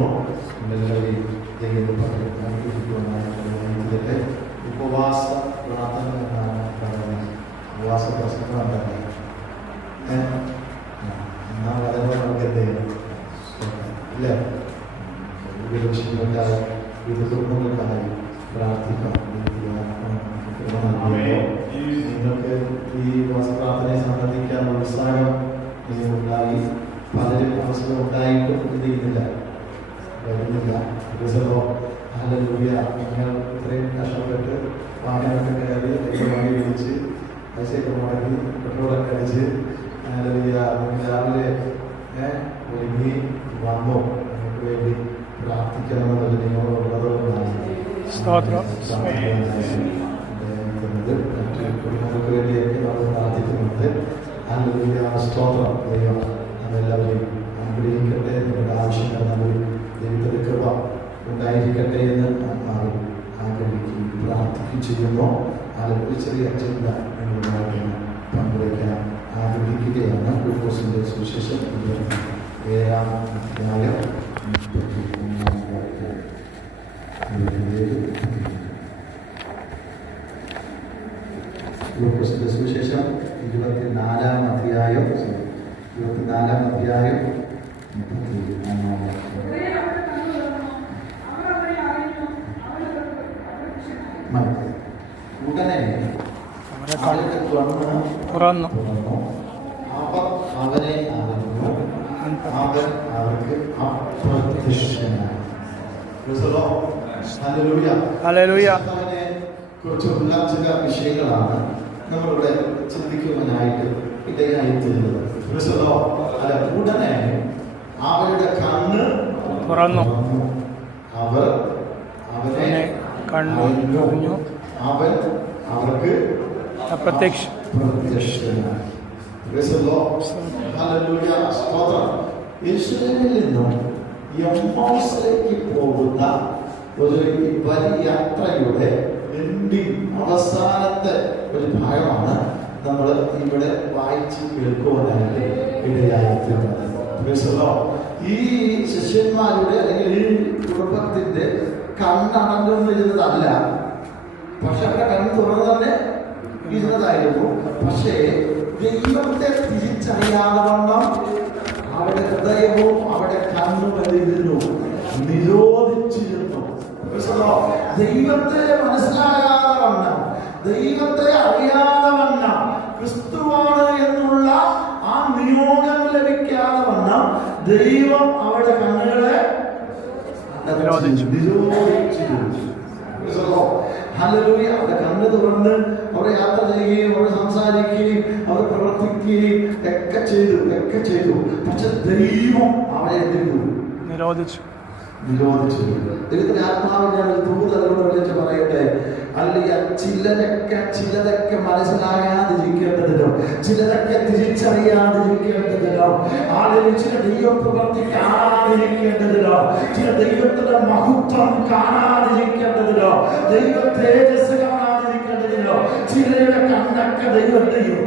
ചെയ്യുന്നു. എല്ലാവരെയും ദൈവം പങ്കെടുക്കുവാനായിട്ട് ഉപവാസ പ്രാർത്ഥന എന്നാണ് പറയുന്നത്. ഉപവാസ പ്രശ്നങ്ങൾ ഉണ്ടാക്കി എന്നാൽ വളരെ നമുക്ക് എന്തെങ്കിലും ഇല്ല വിഷയങ്ങൾക്കായി കുടുംബങ്ങൾക്കായി പ്രാർത്ഥിക്കാം. നിങ്ങൾക്ക് ഈ പ്രാർത്ഥനയെ സംബന്ധിക്കാനുള്ള ഉത്സാഹം ഉണ്ടായി. പലരും അവസരം ഉണ്ടായിട്ടും ഇത് ചെയ്യുന്നില്ല, വരുന്നില്ല. നിങ്ങൾ ഇത്രയും കഷ്ടപ്പെട്ട് വാഹനമൊക്കെ കയറി വണ്ടി വിളിച്ച് പൈസയൊക്കെ മുടക്കി പെട്രോളൊക്കെ അടിച്ച് രാവിലെ ഒരുങ്ങി വന്നു നിങ്ങൾക്ക് വേണ്ടി പ്രാർത്ഥിക്കണമെന്നുള്ള നിങ്ങളോടുള്ളതുകൊണ്ടാണ് മറ്റു കുടുംബങ്ങൾക്ക് വേണ്ടിയൊക്കെ നമ്മൾ പ്രാർത്ഥിക്കുന്നുണ്ട്. സ്തോത്രം. ദൈവം നമ്മളെല്ലാവരെയും അനുഗ്രഹിക്കട്ടെ. നിങ്ങളുടെ ആവശ്യങ്ങൾ നമ്മൾ ദൈവത്തിന്റെ കൃപ ഉണ്ടായിരിക്കട്ടെ എന്ന് മാറി ആഗ്രഹിക്കുകയും പ്രാർത്ഥിക്കുകയും ചെയ്യുന്നു. ഒരു ചെറിയ ചിന്ത നിങ്ങളുമായിട്ട് പങ്കുവയ്ക്കാൻ ആഗ്രഹിക്കുകയാണ്. ലൂക്കോസിന്റെ സുവിശേഷം 7-ാം അധ്യായം 31-ാം വാക്യം. ലൂക്കോസിന്റെ സുവിശേഷം 24-ാം അധ്യായം 31-ാം വാക്യം. ഉടനെ തുറന്നു അവനെ അറിഞ്ഞു. അവൻ അവർക്ക് അപ്രത്യക്ഷനായി. അവനെ കുറിച്ചുള്ള ചില വിഷയങ്ങളാണ് നമ്മളിവിടെ ചിന്തിക്കുവാനായിട്ട് ഇടയായിത്തീരുന്നത്. ഉടനെ അവരുടെ കണ്ണ് തുറന്നു. അവർ അവനെ കണ്ടു. അവൻ അവർക്ക് അപ്രത്യക്ഷനായി. യെരൂശലേമിൽ നിന്നും എമ്മൗസിലേക്ക് പോകുന്ന ഒരു വലിയ യാത്രയുടെ അവസാനത്തെ ഒരു ഭാഗമാണ് നമ്മൾ ഇവിടെ വായിച്ച് കേൾക്കുവാനായിട്ട് ഇടയായിത്തീർന്നത്. ഈ ശിഷ്യന്മാരുടെ അല്ലെങ്കിൽ ഈ കുടുംബത്തിന്റെ കണ്ണടങ്ങുന്നിരുന്നതല്ല, പക്ഷെ അവരുടെ കണ്ണ് തുറന്ന് തന്നെ ഇരുന്നതായിരുന്നു. പക്ഷേ ദൈവത്തെ തിരിച്ചറിയാതെ വണ്ണം അവരുടെ ഹൃദയവും അവരുടെ കണ്ണും എന്തിരുന്നു? നിരോധിച്ചിരുന്നു. ദൈവത്തെ മനസ്സിലാകാതെ വണ്ണം, ദൈവത്തെ അറിയാതെ വണ്ണം, ക്രിസ്തുവാണ് എന്നുള്ള ആ നിയോഗം ലഭിക്കാതെ വണ്ണം ദൈവം അവരുടെ കണ്ണുകളെ നിരോധിച്ചിരുന്നു. അവരുടെ കണ്ണ് തുറന്ന് അവർ യാത്ര ചെയ്യുകയും അവർ സംസാരിക്കുകയും അവർ പ്രവർത്തിക്കുകയും ഒക്കെ ചെയ്തു. പക്ഷെ ദൈവം അവരെ നിരോധിച്ചു. ദൈവത്തിന്റെ ആത്മാവിനെ ഞാൻ ഒരു ദൂതരോട് വിളിച്ച് പറയട്ടെ, അല്ലെങ്കിൽ ചിലതൊക്കെ മനസ്സിലാകാതിരിക്കേണ്ടതിനോ ചിലതൊക്കെ തിരിച്ചറിയാതിരിക്കേണ്ടതിനോ ചില ദൈവപ്രവൃത്തി കാണാതിരിക്കേണ്ടതിനോ ചില ദൈവത്തിന്റെ മഹത്വം കാണാതിരിക്കേണ്ടതിനോ ദൈവ തേജസ് കാണാതിരിക്കേണ്ടതിനോ ചിലരുടെ കണ്ണൊക്കെ ദൈവത്തെയും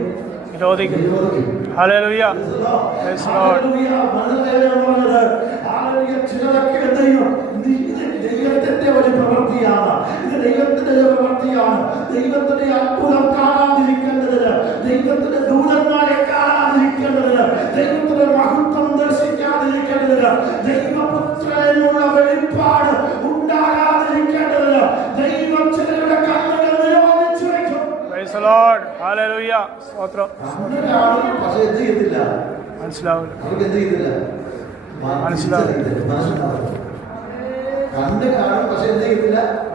ദൈവത്തിന്റെ ഒരു പ്രവൃത്തിയാണ്. ഇത് ദൈവത്തിന്റെ പ്രവൃത്തിയാണ്. ദൈവത്തിന്റെ അത്ഭുതം കാണാതിരിക്കേണ്ടതിന്, ദൈവത്തിന്റെ ദൂതന്മാരെ കാണാതിരിക്കേണ്ടതിന്, ദൈവത്തിന്റെ മഹത്വം ദർശിക്കാതിരിക്കേണ്ടതിന്, ദൈവപുത്രനുള്ള വെളിപ്പാട് ഉണ്ടാകാതിരിക്കേണ്ടതിന് ദൈവം ചിലരുടെ കണ്ണുകൾ നിരോധിച്ചു വയ്ക്കും.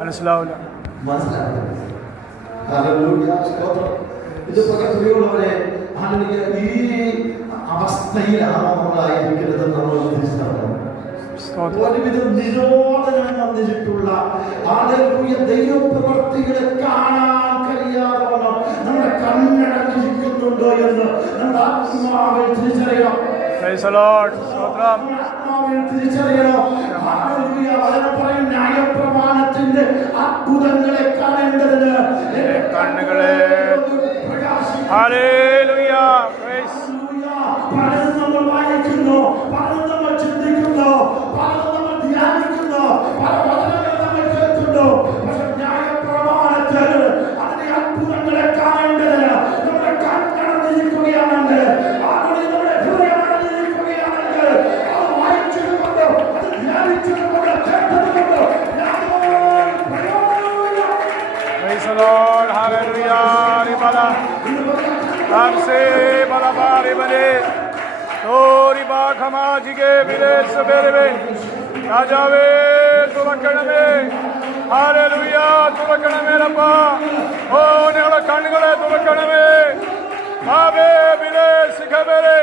മനസ്സിലാവില്ല. ഇതുപോലെ പ്രിയമുള്ളവരെ, ഈ അവസ്ഥയിലാണ് നമ്മളായിരിക്കുന്നത്. നമ്മൾ ഒരുവിധം നിരോധനം വന്നിട്ടുള്ള ദൈവപ്രവർത്തികളെ കാണാൻ കഴിയാതെ നമ്മുടെ കണ്ണടഞ്ഞിരിക്കുന്നുണ്ടോ എന്ന് നമ്മുടെ ആത്മാവിൽ തിരിച്ചറിയണം. ന്യായപ്രമാണത്തിന്റെ അത്ഭുതങ്ങളെ കാണേണ്ടതിന് കണ്ണുകളെ പലതും നമ്മൾ വായിക്കുന്നു, പലതും നമ്മൾ ചിന്തിക്കുന്നു, പലതും നമ്മൾ se balabari bale tori bakhamajiಗೆ bile sabere രാജാവേ തുറക്കണമേ ഹല്ലേലൂയ തുറക്കണമേ അപ്പാ ഓ ഞങ്ങളുടെ കണ്ണുകളെ തുറക്കണമേ ആവേ ബിലെ സിഖബരെ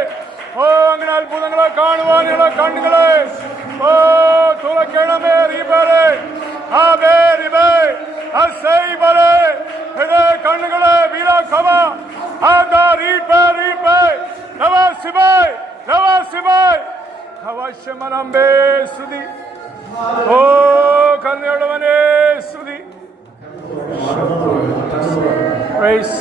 ഓ അങ്ങനെ അത്ഭുതങ്ങളെ കാണുവാൻ ഞങ്ങളുടെ കണ്ണുകളെ ഓ തുറക്കണമേ റിബരെ ആവേ റിബേ അസൈബരെ ഹൃദയ കണ്ണുകളെ ബിലാ ഖവ ആദാ റിബേ റിബേ നവാസിബേ നവാസിബേ അവശ്യമനമ്പേ സ്തുതി ഓ കരുണയുള്ളവനേ സ്തുതി പ്രൈസ്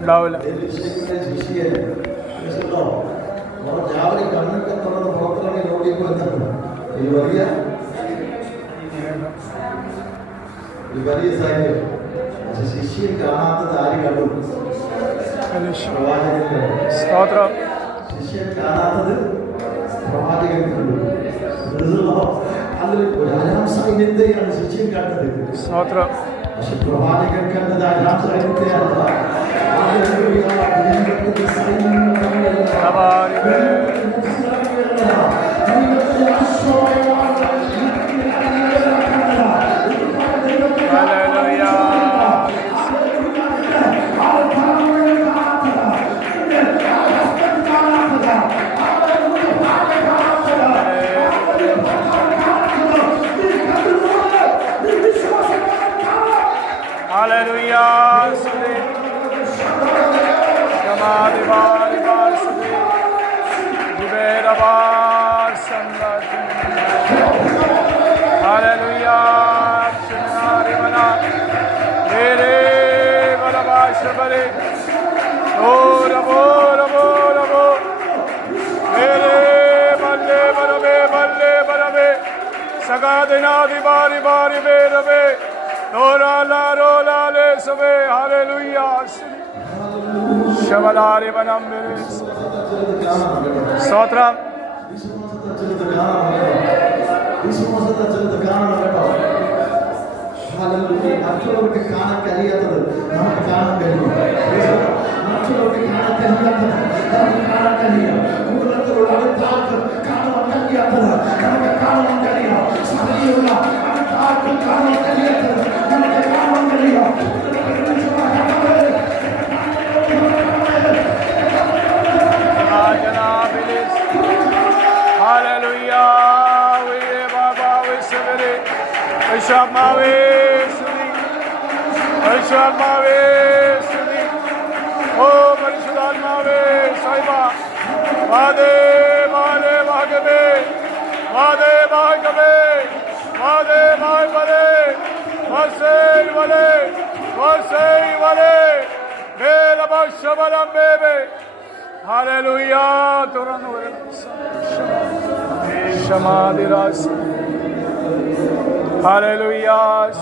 ഉണ്ടാവില്ല രാവിലെ കണ്ണൊക്കെ തുറന്ന് പുറത്തിറങ്ങി നോക്കിയപ്പോൾ എന്താണ് ഒരു വലിയ സാഹചര്യം. പക്ഷെ ശിഷ്യൻ കാണാത്തത് ആര് കണ്ടു? പ്രവാചകൻ കണ്ടു. ശിഷ്യൻ കാണാത്തത് പ്രവാചകൻ കണ്ടു. അതിൽ ഒരു അനാം സൈന്യത്തെയാണ് ശിഷ്യൻ കണ്ടത്. പക്ഷെ പ്രവാചകൻ കണ്ടത് അനാം സൈന്യത്തെയാണ്. Hallelujah, Sudi. Shamadi Bari Bar Sudi. Divera Bar Sandati. Hallelujah, Shinari Mana. Vere Varaba Shabari. Oh, Rabo, Rabo, Rabo. Vere Balle Barabe, Balle Barabe. Sagadina Divari Bari Berabe. Rola la rola le sabe hallelujah shabalari banamere stotra hallelujah മറ്റുള്ളവർക്ക് കാണാൻ കഴിയാത്തത് നമുക്ക് കാണാൻ കഴിയും. മറ്റുള്ളവർക്ക് കാണാൻ കഴിയാത്തത് നമുക്ക് കാണാൻ കഴിയും. കുടുംബത്തിലുള്ള അടുത്ത ആൾക്ക് കാണാൻ കഴിയാത്തത് നമുക്ക് കാണാൻ കഴിയും. സഭയിലുള്ള അടുത്ത ആൾക്ക് കാണാൻ കഴിയാത്തത് നമുക്ക് കാണാൻ കഴിയും. hallelujah we baba we sabere Shamawe Sudi Shamawe Sudi Oh Parishudalmawe Saiba Vade Vade Bhagave Vade Bhagave Vade Bhagave Vasei Vale Vasei Vale Vela Bashabaram Bebe Hallelujah Toranu Shamadhi Ras Hallelujah.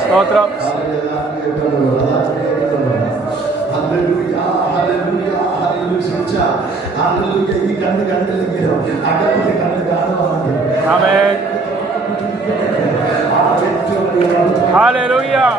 Stotram. Amen. Hallelujah.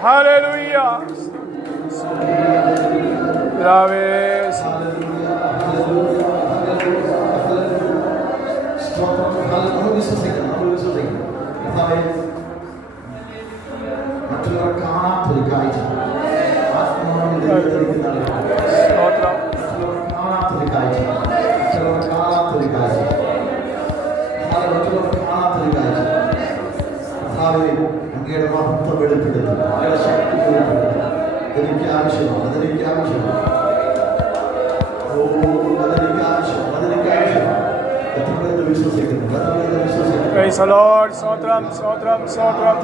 Hallelujah. Graves. മറ്റുള്ളവർ കാണാത്തൊരു കാഴ്ച ആത്മാവിന്റെ കാണാത്തൊരു കാഴ്ച മറ്റുള്ളവർ കാണാത്തൊരു കാഴ്ച മറ്റുള്ളവർ കാണാത്തൊരു കാഴ്ച Praise the Lord. Sotram, Sotram, Sotram.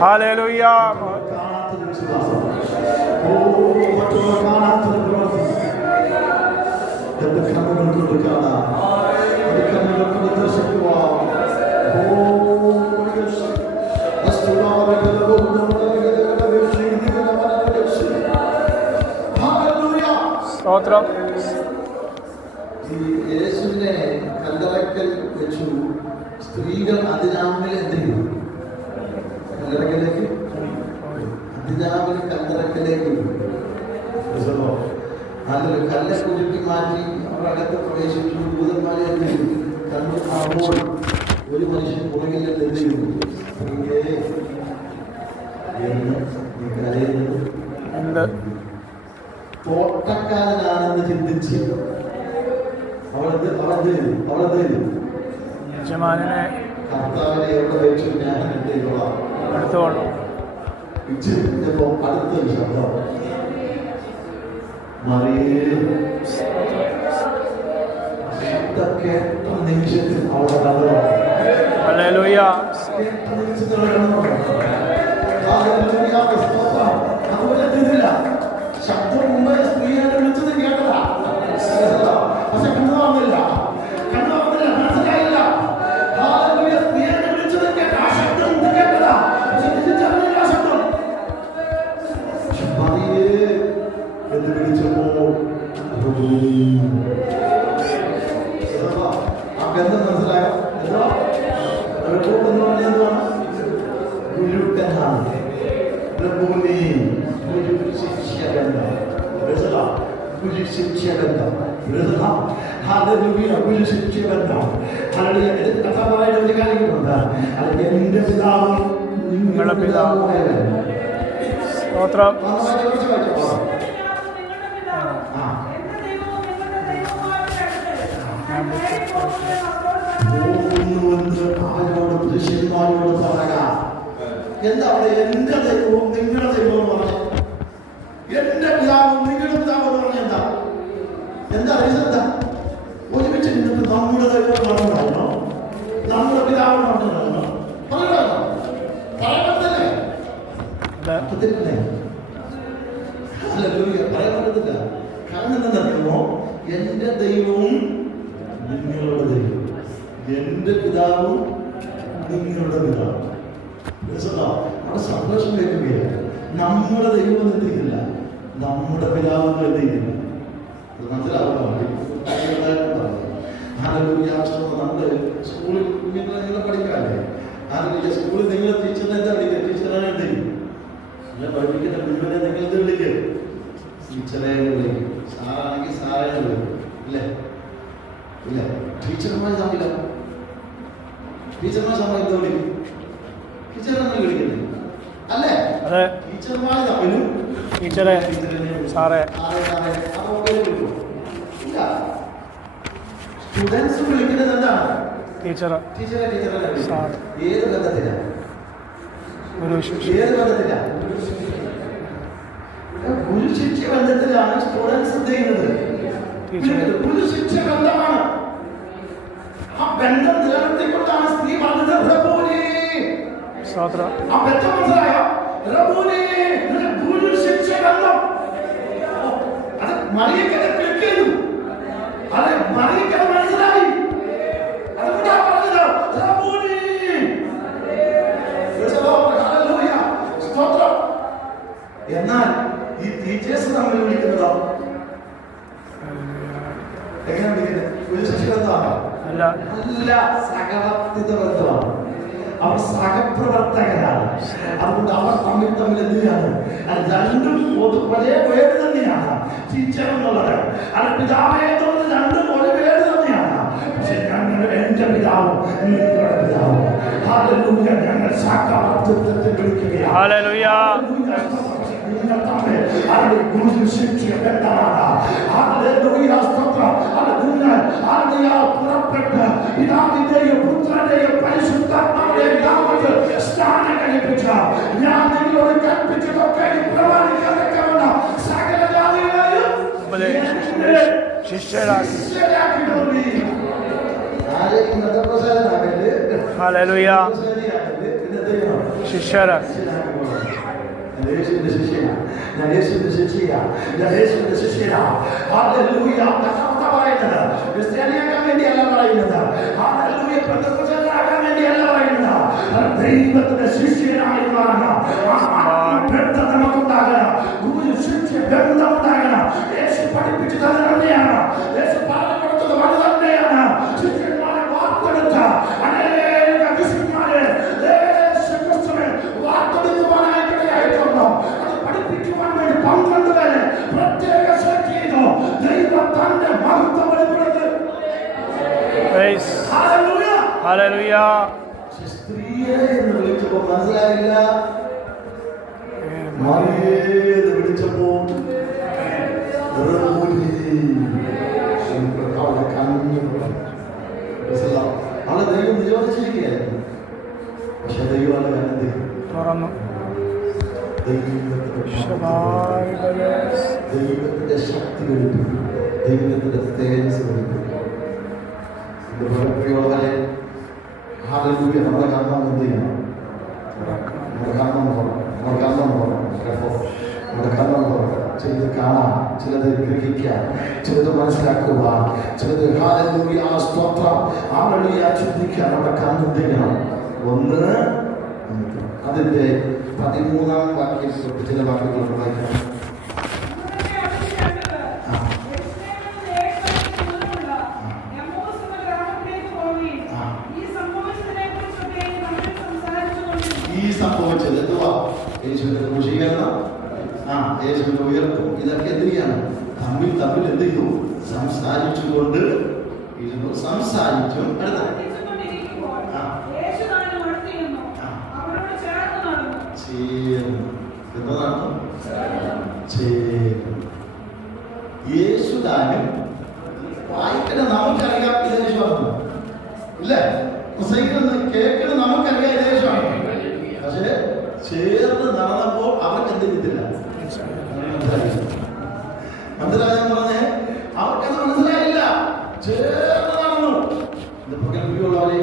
Hallelujah. കാണാത്തൊരു വിശ്വാസം. മറ്റുള്ള കാണാത്തൊരു പ്രവൃത്തി എന്റെ കണ്ണുകൾ കൊണ്ട് കാണാം, എന്റെ കണ്ണുകൾ കൊണ്ട് ദർശിക്കുവാൻ. Sotram. ഈ യേശുവിനെ കല്ലറക്കൽ വെച്ചു. സ്ത്രീകൾ അതിരാവിലെ എന്ത് ചെയ്തു? കല്ലറക്കലേക്ക് അതിരാവിലെ കല്ലറക്കലേക്ക് നല്ലൊരു കല്ലെ കുരുക്കി മാറ്റി അവർ അകത്ത് പ്രവേശിച്ചു. ദൂതന്മാരെ എന്ത് ചെയ്തു? കണ്ണു കാണുമ്പോൾ ഒരു മനുഷ്യൻ പുറകിൽ എന്ത് ചെയ്തു? തോട്ടക്കാരനാണെന്ന് ചിന്തിച്ച് യജമാനനെ കർത്താവിനെ എവിടെ വെച്ചു? ഞാൻ എന്ത് ചെയ്തോളാം? എടുത്തോളൂ. ഇച്ചിരിപ്പോ അടുത്തൊരു ശബ്ദം, ശബ്ദമൊക്കെ നിമിഷത്തിൽ അവിടെ കണ്ടു. ഹല്ലേലൂയ. അതുപോലെ തീരില്ല. ശബ്ദം മുമ്പേ സ്ത്രീയെ വിളിച്ചത് കേട്ടതാ, പക്ഷെ കണ്ണു വന്നില്ല, മനസ്സിലായില്ല. സ്ത്രീയെ വിളിച്ചത് കേട്ട ആ ശബ്ദം കേട്ടതാ, പക്ഷെ തിരിച്ചറിഞ്ഞില്ല ആ ശബ്ദം. എന്ന് വിളിച്ചപ്പോൾ ആ ബന്ധം മനസ്സിലായോ? ഗുരുക്കനാണ് എന്റെ പിതാവും നിങ്ങളുടെ പിതാവും. സ്തോത്രം. അവരോട് പുരുഷന്മാരോട് പറയുക, എന്താ പറയുക? എന്റെ ദൈവവും നിങ്ങളുടെ ദൈവവും പറഞ്ഞു, എന്റെ പിതാവും നിങ്ങളുടെ പിതാവും എന്ന് പറഞ്ഞ എന്താ റീസൺ? എന്താ ഒരുമിച്ച് നിന്നിട്ട് നമ്മുടെ ദൈവം പറഞ്ഞോ, നമ്മുടെ പിതാവ് പറഞ്ഞോ? പറയണല്ലേ? പറയാൻ പറ്റത്തില്ല. കാരണം എന്താ? എന്റെ ദൈവവും നിങ്ങളുടെ ദൈവം, എന്റെ പിതാവും നിങ്ങളുടെ പിതാവും. അവിടെ സന്തോഷം കേൾക്കുകയില്ല. നമ്മുടെ ദൈവം എന്തെയ്യില്ല, നമ്മുടെ പിതാവ് എന്തെയ്യില്ല. മനസ്സിലാവുന്നു? നമ്മുടെ സ്കൂളിൽ കുഞ്ഞുങ്ങളെ പഠിക്കാല്ലേ? സ്കൂളിൽ നിങ്ങൾ ടീച്ചറിനെ എന്താ വിളിക്കുക? ടീച്ചറാണ് എന്ത് ചെയ്യും? പഠിപ്പിക്കുന്ന കുഞ്ഞുങ്ങളെ നിങ്ങൾ എന്ത് വിളിക്കുക? ടീച്ചറെ വിളിക്കും. സാറാണെങ്കിൽ സാറേ വിളിക്കും. ഇല്ലേ? ഇല്ല. ടീച്ചർമാർ തമ്മിലോ? ടീച്ചർമാർ തമ്മിൽ എന്താ വിളിക്കും? ടീച്ചറാണ് വിളിക്കുന്നത് അല്ലേ? ടീച്ചർമാർ തമ്മിലും ടീച്ചറെ സാറേ സ്റ്റുഡൻസ് വിളിക്കുന്നത് എന്താണ്? ടീച്ചറെ ടീച്ചറെ ടീച്ചറെ. ഏത് ബന്ധത്തിലാണ്? ഏത് ബന്ധത്തിലാണ്? ഗുരുശിക്ഷ ബന്ധത്തിലാണ് സ്റ്റുഡൻസ് എന്ത് ചെയ്യുന്നത്? ഗുരുശിക്ഷ ബന്ധമാണ്. ആ ബന്ധം നിലനിർത്തിക്കൊണ്ടാണ് സ്ത്രീ പറഞ്ഞത് പ്രഭുവിനെ. ആ ബന്ധം മനസ്സിലായോ? പ്രഭുവിനെ ഗുരുശിക്ഷ ബന്ധം. അത് മറിയക്കഥ കേൾക്കുന്നു. അത് മറിയക്കഥ മനസ്സിലായി. അതുകൊണ്ടാ പറഞ്ഞത് പ്രഭുവിനെ. എന്നാൽ ഈ ടീച്ചേഴ്സ് നമ്മൾ വിളിക്കുന്നതോ എങ്ങനെ വിളിക്കുന്നത്? ഗുരുശിക്ഷ ബന്ധമാണ് അല്ല, സഹവർത്തിത ബന്ധമാണ്. അവർ സഹപ്രവർത്തകരാണ്. അതുകൊണ്ട് അവർ തമ്മിൽ എന്ത് ചെയ്യാണ്? രണ്ടും ഒരേ പേര് തന്നെയാണ്. ടീച്ചർ എന്നുള്ളത് അത് പിതാവേ എന്നുള്ളത് രണ്ടും ഒരേ പേര് തന്നെയാണ്. പക്ഷെ ഞങ്ങൾ എന്റെ പിതാവും നിങ്ങളുടെ പിതാവും ഞങ്ങൾ സഹവർത്തിത്വത്തെ വിളിക്കുകയാണ്. പുറപ്പെട്ട് പിതാവിന്റെയും പുത്രന്റെയും പരിശുദ്ധാത്മാവിന്റെയും നാമത്തിൽ സ്നാനം കഴിപ്പിച്ച ഞാൻ നിങ്ങളോട് കൽപ്പിച്ചതൊക്കെ പ്രമാണിക്കാതൊക്കെ സകല ജാതികളെയും ശിഷ്യരാക്കി. ആരെയും മതപ്രസാരനാകല് ഹല്ലേലൂയ. ശരിയായില്ലേ? പിന്നെ എന്ത് ചെയ്യണം? ശിഷ്യരാ. ഞാൻ യേശുവിന്റെ ശിഷ്യനാ. ഞാൻ യേശുവിന്റെ ശിഷ്യനാ. ഞാൻ യേശുവിന്റെ ശിഷ്യനാ. ഹല്ലേലൂയ. കർത്താവ് പറയുന്നത് ക്രിസ്ത്യാനിയാകാൻ വേണ്ടിയല്ല പറയുന്നത്. ഹല്ലേലൂയ. പെന്തക്കോസ്തുകാരാകാൻ വേണ്ടിയല്ല പറയുന്നത്. ദൈവത്തിന്റെ ശിഷ്യനായി മാറണം. ബന്ധം നമുക്കുണ്ടാകണം. ഗുരു ശിഷ്യ ബന്ധം ഉണ്ടാകണം. യേശു പഠിപ്പിച്ചു തന്നെയാണ്. യേശു പറഞ്ഞു കൊടുത്തത് അത് തന്നെയാണ്. ശിഷ്യന്മാരെ വാർത്തെടുത്ത അനേക ശിഷ്യന്മാരെ യേശു ക്രിസ്തുവിനെ വാർത്തെടുക്കുവാനായിട്ടിടയായിട്ടുണ്ട്. അത് പഠിപ്പിക്കുവാൻ വേണ്ടി 12 പേരെ പ്രത്യേക സെലക്ട് ചെയ്തു. ദൈവം തന്റെ മഹത്വം വെളിപ്പെടുത്തി. ഹല്ലേലൂയ. ഹല്ലേലൂയ. സ്ത്രീയെ എന്ന് വിളിച്ചപ്പോൾ മനസ്സിലായില്ല. മറിയേന്ന് വിളിച്ചപ്പോ അവളെ ദൈവം നിരോധിച്ചിരിക്കുകയായിരുന്നു. പക്ഷെ ദൈവം അവളെ കണ്ടത് തുറന്നു. ദൈവത്തിന്റെ ശക്തി വെളിപ്പെട്ടു. ദൈവത്തിന്റെ തേജസ് വെളിപ്പെട്ടു. പ്രിയമുള്ളവരെ, ഹല്ലേലൂയ. നമ്മുടെ കർമ്മം എന്ത് ചെയ്യണം? നമ്മുടെ കർമ്മം തുറക്കണം. ചിലത് കാണാം, ചിലത് ഗ്രഹിക്കാം, ചിലത് മനസ്സിലാക്കുവാൻ, ചിലത് ഹല്ലേലൂയ സ്തോത്രം ഹല്ലേലൂയ ചിന്തിക്കാൻ നമ്മുടെ കണ്ണ് ചെയ്യണം. ഒന്ന് അതിന്റെ 13-ാം വാക്യം തൊട്ട് ചില വാക്യങ്ങൾ വായിക്കാം. ഈ സംഭവിച്ചത് എന്തുവാ? യേശുവിന്റെ ക്രൂശീകരണം, യേശുവിന്റെ ഉയർപ്പും, ഇതൊക്കെ എന്ത് ചെയ്യാണ്? തമ്മിൽ എന്ത് ചെയ്തു? സംസാരിച്ചുകൊണ്ട് ഇരുന്നു. സംസാരിച്ചും യേശുദാനും വായിക്കണ നമുക്കറിയാം ഇത് യേശുവാണ്. ഇല്ലേ? കേൾക്കണ നമുക്കറിയാം ഇത് യേശുവാണ്. പക്ഷേ ചേർന്ന് നടന്നപ്പോൾ അവർക്ക് എന്ത് ചെയ്തില്ല? മനസ്സിലായെന്ന് പറഞ്ഞേ അവർക്കത് മനസ്സിലായില്ല. ചേർന്ന് നടന്നു. പ്രിയമുള്ളവരെ,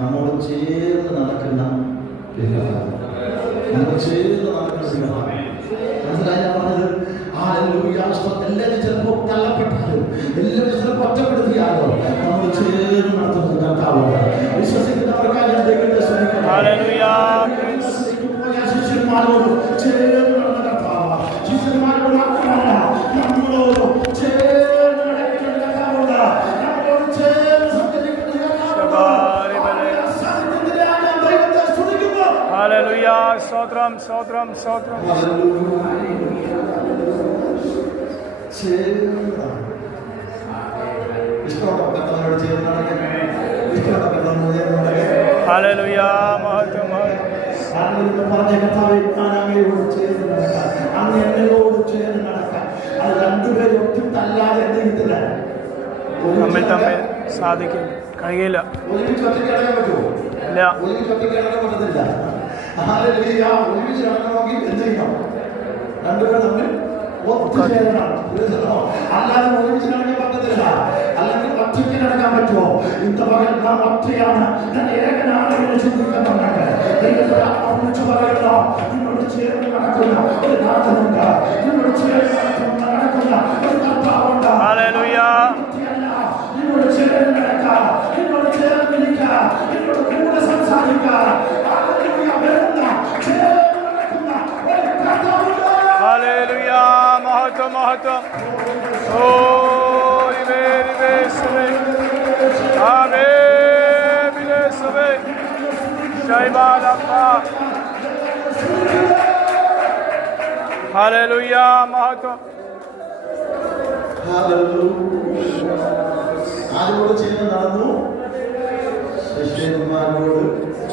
നമ്മോട് ചേർന്ന് നടക്കുന്ന മനസ്സിലായി ഞാൻ പറഞ്ഞത്. എല്ലാവരും ചിലപ്പോ തള്ളപ്പെട്ടാലും എല്ലാവരും ചിലപ്പോ ഒറ്റപ്പെടുത്തിയാലോ നമ്മൾ ചേർന്ന് നടത്തുന്നത് കർത്താവുണ്ട്. വിശ്വസിക്കുന്നവർക്കായി ഞാൻ ദൈവത്തെ ശിഷ്യന്മാരോട് ചേർന്ന് നടന്ന കർത്താവ്. ശിഷ്യന്മാരോട് മാത്രമല്ല, നമ്മളോട് ചേർന്ന് നടക്കുന്ന കർത്താവുണ്ട്. നമ്മളോട് ചേർന്ന് സംസാരിക്കുന്ന ഹല്ലേലൂയ. സ്തോത്രം, സ്തോത്രം, സ്തോത്രം. ഹല്ലേലൂയ. മഹത്വം, പറഞ്ഞ കർത്താവേ, ഞാൻ അങ്ങയോട് ചേർന്ന് നടക്കാൻ, അങ്ങ് എന്നോട് ചേർന്ന് നടക്കാൻ. അത് രണ്ടുപേരും ഒത്തിട്ടല്ലാതെ എന്ത് ചെയ്തില്ല? തമ്മിൽ സാധിക്കും, കഴിയില്ല. ഒരുമിച്ച് ഒറ്റയ്ക്ക് ഇറങ്ങാൻ പറ്റുമോ? ഇല്ല. ഒരുമിച്ച് ഒറ്റയ്ക്ക് ഇറങ്ങാൻ പറ്റത്തില്ല. ഒരുമിച്ച് ഇറങ്ങണമെങ്കിൽ എന്ത് ചെയ്യണം? രണ്ടുപേരും തമ്മിൽ ഒത്തുചേരണം. അല്ലാതെ ഒരുമിച്ച് നടക്കാൻ പറ്റത്തില്ല. അല്ലെങ്കിൽ ഒറ്റയ്ക്ക് നടക്കാൻ പറ്റുമോ? ഇന്ന പകൽ നാം ഒറ്റയാണ്, ഞാൻ ഏകനാണെന്ന് ചിന്തിക്കുന്നുണ്ടെങ്കിൽ ഒന്നിച്ച് പറയുന്ന നിന്നോട് ചേർന്ന് നടക്കുന്ന ഒരു നാഥനുണ്ട്. നിന്നോട് ചേർന്ന് നടക്കുന്ന ഒരു കർത്താവുണ്ട്. നിന്നോട് ചേർന്ന് നടക്കാം, നിന്നോട് ചേർന്ന് നിൽക്കാം, നിന്നോട് കൂടെ സംസാരിക്കാം. മഹത്വം, മഹത്വം. ഓ ഹല്ലേലൂയ. മഹത്വം. ആരോട് ചേർന്ന് നടന്നു? ശിഷ്യന്മാരോട്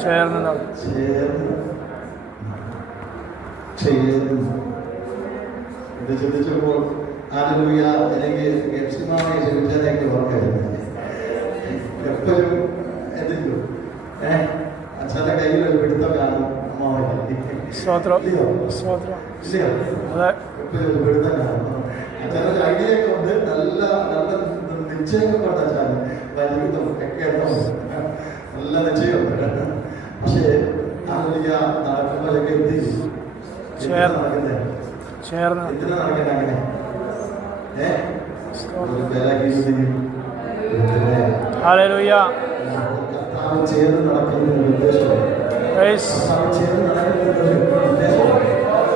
ചേർന്ന് നടന്നു. ഇത് ചിന്തിച്ചപ്പോൾ ഹല്ലേലൂയ എനിക്ക് ഗെത്സെമനെ ചിന്തിച്ചതിലേക്ക് ഓർമ്മയുണ്ട്. എപ്പോഴും എന്തെങ്കിലും അച്ഛൻ്റെ കയ്യിൽ ഒരു പിടുത്തം കാണും. സ്തോത്രം, സ്തോത്രം. എപ്പോഴും ഒരു പിടുത്തം കാണും. അച്ഛൻ്റെ ഐഡിയൊക്കെ ഉണ്ട്. നല്ല നല്ല നിശ്ചയമൊക്കെ ഉണ്ട്. അച്ഛൻ വലിയ ഒക്കെ നല്ല നിശ്ചയമുണ്ട്. പക്ഷേ ആലോചിക്ക നടക്കുമ്പോഴൊക്കെ എന്ത് നടക്കുന്നേ? എന്തിനാ നടക്കണേ അങ്ങനെ? ഒരു ബലഹീനതയും കർത്താവ് ചേർന്ന് നടക്കുന്നതിന് ഉദ്ദേശമുണ്ട്. കർത്താവ് ചേർന്ന് നടക്കുന്നതിന് ഉദ്ദേശമുണ്ട്.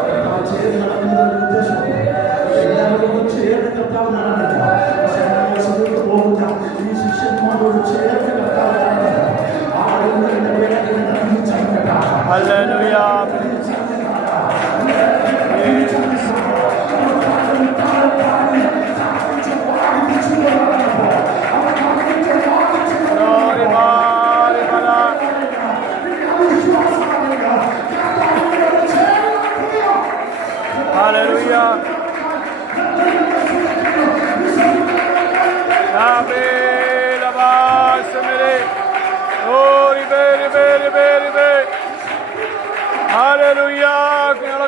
കർത്താവ് ചേർന്ന് നടക്കുന്നതിന് ഉദ്ദേശമുണ്ട്. എല്ലാവരോടും ചേർന്ന് കർത്താവ് നടന്നില്ല. പക്ഷെ സുഖത്ത് പോകുന്ന ഈ ശിഷ്യന്മാരോട് ചേർന്ന് കർത്താവ് നടന്നില്ല. ആളുകളുടെ വേദന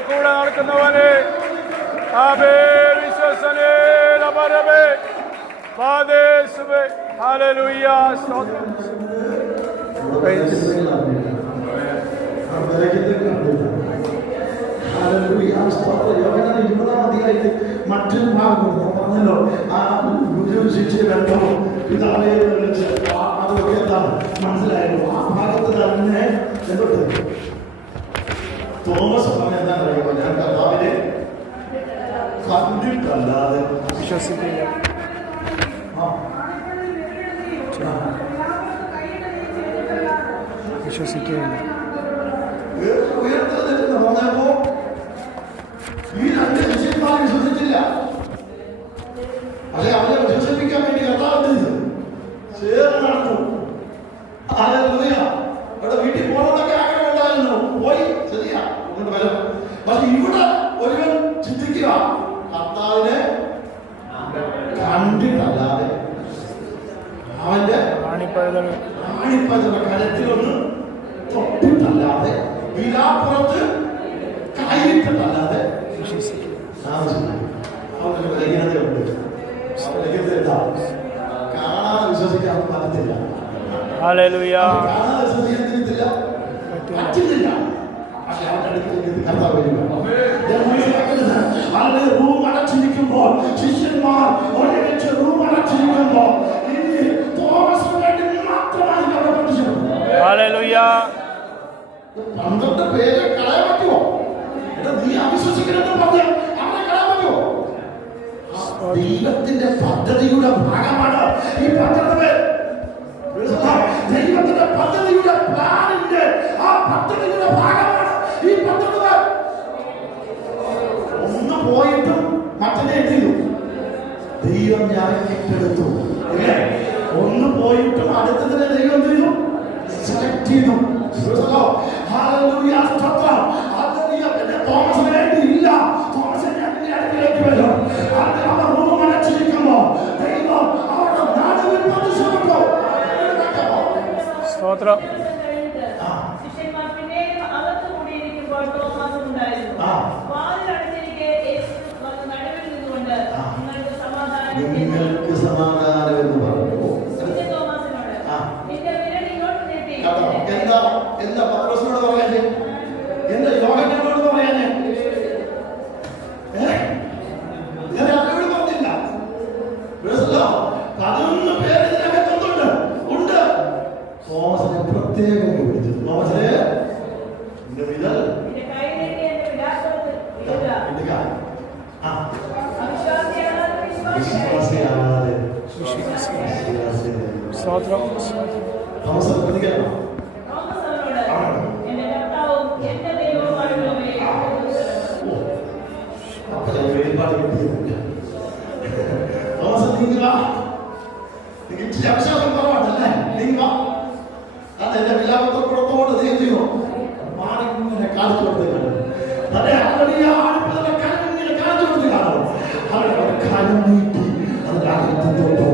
കൂടെ നടക്കുന്നവനെ വിശ്വസനേ മറ്റൊരു ഭാഗം പറഞ്ഞല്ലോ, ആ ഗുരു ശിക്ഷ ബന്ധവും പിതാവേ അതൊക്കെ എന്താണ് മനസ്സിലായല്ലോ. ആ ഭാഗത്ത് തന്നെ എന്തൊട്ട് തോമസ് പറഞ്ഞ എന്താണ് അറിയുമോ? ഞാൻ കർത്താവിനെ കണ്ടിട്ടല്ലാതെ വിശ്വസിക്കില്ല. ഉയർത്തുന്ന പറഞ്ഞപ്പോ ഈ രണ്ട് ശിഷ്യന്മാർ വിശ്വസിച്ചില്ല. പക്ഷെ അവരെ വിശ്വസിപ്പിക്കാൻ വേണ്ടി കർത്താവ് ചേർന്ന് നടന്നു. ഹല്ലേലൂയ. അവിടെ വീട്ടിൽ പോകണമെന്നൊക്കെ ആഗ്രഹം ഉണ്ടായിരുന്നു, പോയി ശരിയാ കൊണ്ട് വരും. പക്ഷെ ഇവിടെ ഒരുവൻ ചിന്തിക്കുക, കർത്താവിനെ കണ്ടിട്ടല്ലാതെ അവന്റെ ആണിപ്പഴുത കരത്തിലൊന്ന് തൊട്ടിട്ടല്ലാതെ വിലാപ്പുറത്ത് കൈയിട്ടല്ലാതെ അവനൊരു ബലഹീനതയുണ്ട്. കാണാതെ വിശ്വസിക്കാൻ പറ്റത്തില്ല. കാണാതെ വിശ്വസിക്കാൻ പറ്റില്ല. പക്ഷെ അവന്റെ അടുത്തേക്ക് കർത്താവ് വരിക. റൂം അടച്ചിരിക്കുമ്പോൾ ശിഷ്യന്മാർ ഒരുമിച്ച് റൂം അടച്ചിരിക്കുമ്പോൾ തോമസിന് വേണ്ടി മാത്രമായി അവിടെ പ്രത്യക്ഷപ്പെട്ടു. 12 പേരെ കളയാൻ പറ്റുമോ? നീ അവിശ്വസിക്കണമെന്ന് പറഞ്ഞ അവരെ കളയാൻ പറ്റുമോ? ദൈവത്തിന്റെ പദ്ധതിയുടെ ഭാഗമാണ് ഈ 12 പേർ. ദൈവത്തിന്റെ പദ്ധതിയുടെ പ്ലാനിന്റെ ആ പദ്ധതിയുടെ ഭാഗമാണ് ഈ 12 പേർ. ഒന്ന് പോയിട്ടും മറ്റേ എന്ത് ചെയ്തു? ദൈവം ഞാൻ ഏറ്റെടുത്തു. ഒന്ന് പോയിട്ടും അടുത്തതിനെ ദൈവം എന്ത് ചെയ്തു? സെലക്ട് ചെയ്തു. തോമസിന് വേണ്ടി ഇല്ല. തോമസിന്റെ അടുക്കിലേക്ക് വരും. അവർ റൂം അടച്ചിരിക്കുമ്പോ ദൈവം അവരുടെ നടുവിൽ പ്രത്യക്ഷപ്പെട്ടു. സ്തോത്രം. നിങ്ങൾക്ക് സമാധാനം എന്ന് പറഞ്ഞു. എന്താ പത്രോസിനോട് പറയാനേ? എന്താ യോഹന്നാനോട് പറയാനേ? ഞാൻ അവരോട് പറഞ്ഞില്ല. 11 പേര് ഇതിനകത്തുണ്ട്. തോമസിനെ പ്രത്യേകം വിളിച്ചു. തോമസിനെ തോമസ് പ്രതികരണം അഭിഷേകം കുറവാണല്ലേ? എന്റെ വിലാപത്തോട് നീ എന്ത് ചെയ്യോ? മാറിങ്ങനെ കാണിച്ചു കൊടുത്തേക്കാണ്. അതെ, അവരുടെ ആണിപ്പതിന്റെ കരമിങ്ങനെ കാണിച്ചു കൊടുത്തേക്കാണോ? അവരുടെ കരം നീട്ടി അതിന്റെ അകത്തോട്ടോ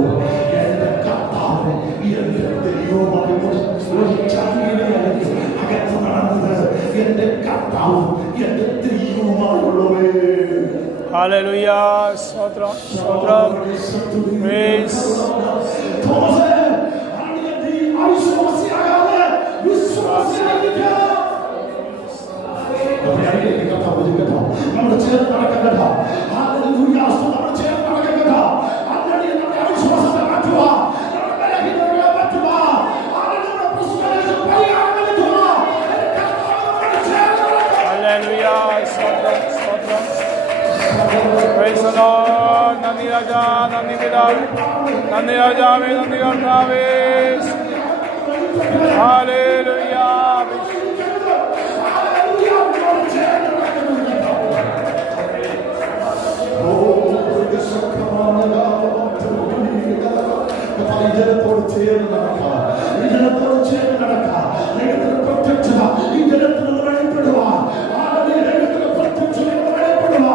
എന്റെ കർത്താവ് എന്റെ ദൈവമായി അകത്ത് നടന്നത് എന്റെ കർത്താവ് എന്റെ ദൈവമായുള്ളവേ. Hallelujah. Stotram. Stotram. Praise. തോമസേ, നീ അവിശ്വാസിയാകാതെ പ്രാർത്ഥിക്കും കേട്ടോ. നമ്മൾ ചേർന്ന് നടക്കാം കേട്ടോ. ഹല്ലേലൂയ. നമ്മൾ ചേർന്ന് നടക്കാം കേട്ടോ. അങ്ങനെ നമ്മുടെ അവിശ്വാസത്തെ മാറ്റുക, നമ്മുടെ ബലഹീനതകളെ മാറ്റുക, നമ്മുടെ പ്രശ്നങ്ങൾക്ക് പരിഹാരം നൽകുക. ഹല്ലേലൂയ. സ്തോത്രം, സ്തോത്രം. Praise the Lord. നന്ദി രാജാ, നന്ദി പിതാവേ, നന്ദി രാജാവേ, നന്ദി കർത്താവേ. ഹല്ലേലൂയ. ജനത്തോട് ചേർന്ന് നടക്കുക, ഈ ജനത്തോട് ചേർന്ന് നടക്കുക. ദൈവത്തിന്റെ പ്രത്യക്ഷത ഈ ജനത്തിൽ വെളിപ്പെടുക. ദൈവത്തിന്റെ പ്രത്യക്ഷത വെളിപ്പെടുക.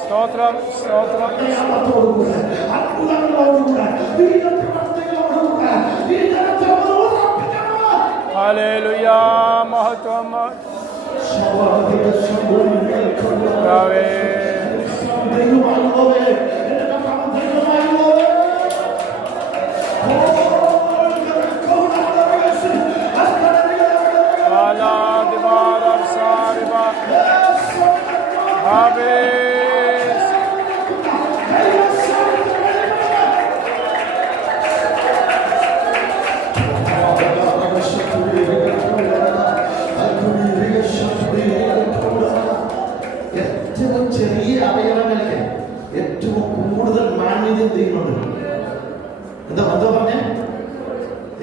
സ്തോത്രം, സ്തോത്രം. അടയാളത്തോടുകൂടെ, അത്ഭുതങ്ങളോടുകൂടെ, വീര്യപ്രവർത്തികളോടുകൂടെ ഈ ജനത്തെ ഉറപ്പിക്കണം. ഹല്ലേലൂയ. മഹത്വം കർത്താവേ. ദൈവമായുള്ളവേ, ഏറ്റവും ചെറിയ അവയവങ്ങൾക്ക് ഏറ്റവും കൂടുതൽ മാന്യതയും ചെയ്യുന്നുണ്ട്. എന്താ പറഞ്ഞേ?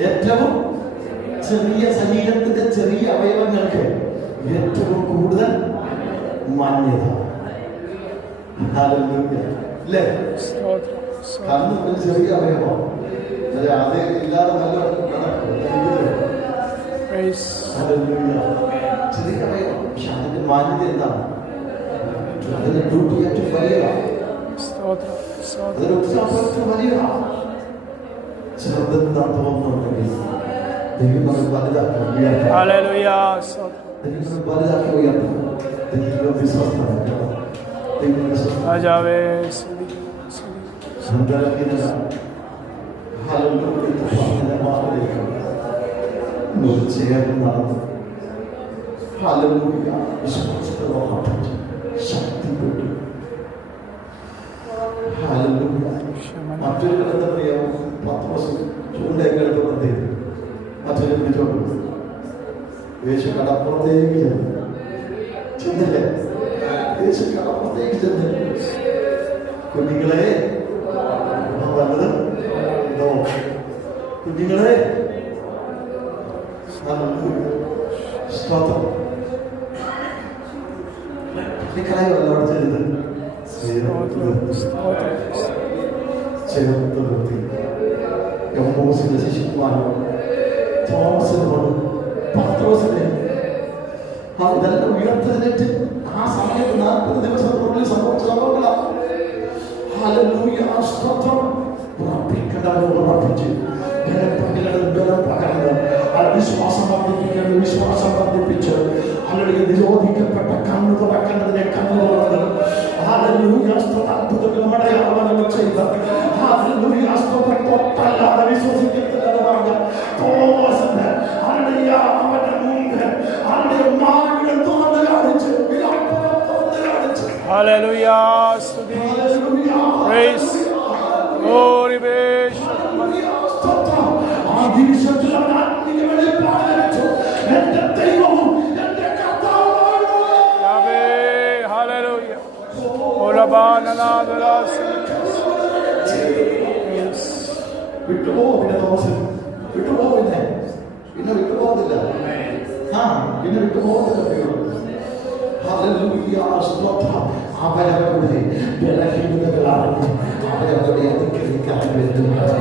ഏറ്റവും ചെറിയ ശരീരത്തിന്റെ ചെറിയ അവയവങ്ങൾക്ക് ഏറ്റവും കൂടുതൽ മാന്യത. അല്ലേ? കണ്ണ് ഒരു ചെറിയ അവയവം, അത് ഇല്ലാതെ നല്ല ചെറിയ അവയവം. പക്ഷെ അതിന്റെ മാന്യത എന്താണ്? അതിന്റെ ഡ്യൂട്ടി ഏറ്റവും വലിയതാണ്. അതിന്റെ ഉത്സാഹം വലിയതാണ്. ചെറുതെന്താ തോന്നുന്നുണ്ടെങ്കിൽ ദൈവം നമ്മൾ വലുതാക്കി ഉയർത്തും. ദൈവം വലുതാക്കി ഉയർത്തും. ദൈവ വിശ്വാസമാണ്. ദൈവ വിശ്വാസം ചേർന്ന് നടന്നു. ഹല്ലേലൂയ. വിശ്വാസത്തോടെ ശക്തിപ്പെട്ടു. ഹല്ലേലൂയ. മറ്റൊരു എന്താ പറയാ, 10 വർഷം ചൂണ്ടയൊക്കെ വന്നേക്കും. മറ്റൊരു പിടിച്ചോണ്ട് യേശു കടപ്പുറത്തേക്ക് ചെന്നില്ലേ? യേശു കടപ്പുറത്തേക്ക് ചെന്ന് കുഞ്ഞുങ്ങളെ വന്നത് കുഞ്ഞുങ്ങളെ സ്തോത്രം അവിടെ ചെല്ലുന്നത് ചേർത്ത് നിർത്തി. യോമോസിന്റെ ശിശുക്കുമാരോ തോമസിന് കൊണ്ട് പത്രോസിനെ ഇതെല്ലാം ഉയർത്തതിനേറ്റ് ആ സമയത്ത് 40 ദിവസത്തിനുള്ളിൽ സംഭവിച്ച സംഭവങ്ങളാണ്. ഹല്ലേലൂയ. സ്തോത്രം. ഉറപ്പിക്കേണ്ടവരെ ഉറപ്പിച്ച് ബലം പകർന്ന് വിശ്വാസം വർദ്ധിപ്പിക്കേണ്ടത് വിശ്വാസം വർദ്ധിപ്പിച്ച് അല്ലെങ്കിൽ നിരോധിക്കപ്പെട്ട കണ്ണ് തുറക്കേണ്ടതിനെ കണ്ണ് തുറന്ന് അത്ഭുതങ്ങൾ ചെയ്ത് തൊട്ടല്ലാതെ വിശ്വസിക്കത്തില്ലെന്ന് പറഞ്ഞ തോമസിന് അവന്റെ മുമ്പ് അവന്റെ മാർഗം തുറന്ന് കാണിച്ച് ഹല്ലേലൂയ. സ്തുതി. പ്രൈസ്. Glory be. വിട്ടുപോകുന്നില്ല തോമസ്, വിട്ടുപോകില്ല. പിന്നെ വിട്ടുപോകുന്നില്ല. പിന്നെ വിട്ടുപോകുന്നില്ല. അവരവരുടെ ബലഹീനതകളാണ് അവരവരുടെ അതിക്രമിക്കാൻ വരുന്നത്.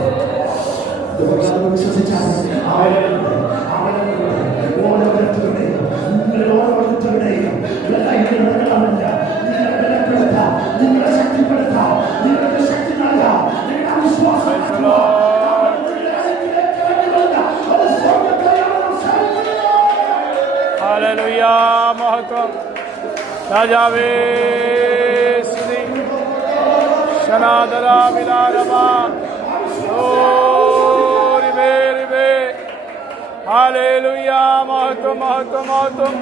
വിശ്വസിച്ചാൽ ഓരോരുത്തരുടെയും ബലഹീനതകളാവില്ല. നിങ്ങളെ ബലപ്പെടുത്താം, നിങ്ങളെ ശക്തിപ്പെടുത്താം, നിങ്ങൾക്ക് ശക്തി നൽകാം. നിങ്ങളുടെ വിശ്വാസം ഹല്ലേലൂയ. മഹത്വം. രാജാവേ സ്തുതി. ശനാദര വിലാരമ. ഹല്ലേലൂയ. മഹത്വം, മഹത്വം, മഹത്വം.